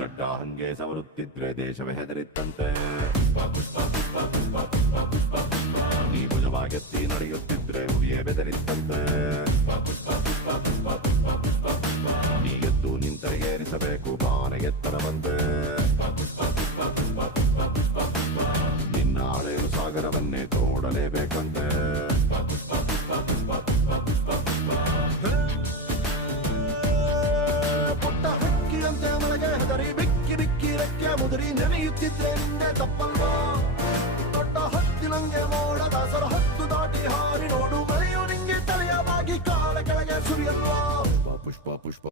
ಗಡ್ಡ ಹಂಗೆ ಸವರುತ್ತಿದ್ರೆ ದೇಶವೇ ಹೆದರಿತ್ತಂತೆ. ನೀ ಭುಜವಾಗೆತ್ತಿ ನಡೆಯುತ್ತಿದ್ರೆ ಹುಲಿಯೇ ಬೆದರಿತ್ತಂತೆ. ನೀ ಎದ್ದು ನಿಂತರೆ ಏರಿಸಬೇಕು ಬಾನ ಎತ್ತರವಂತೆ. ನಿನ್ನ ಅಳೆಯಲು ಸಾಗರವನ್ನೇ ತೋಡಲೇಬೇಕಂತೆ. ಪುಟ್ಟ ಹಕ್ಕಿಯಂತೆ ಮಳೆಗೆ ಹೆದರಿ ಬಿಕ್ಕಿ ಬಿಕ್ಕಿ ರೆಕ್ಕೆ ಮುದುರಿ ನೆನೆಯುತ್ತಿದ್ರೆ ನಿಂದೆ ತಪ್ಪಲ್ವಾ? ದೊಡ್ಡ ಹತ್ತಿನಂಗೆ ಮೋಡ ದಾಸರ ಹತ್ತು ದಾಟಿ ಹಾರಿ ನೋಡು, ಮಳೆಯು ನಿಂಗೆ ತಲೆಯ ಬಾಗಿ ಕಾಲ ಕೆಳಗೆ ಸುರಿಯಲ್ವಾ?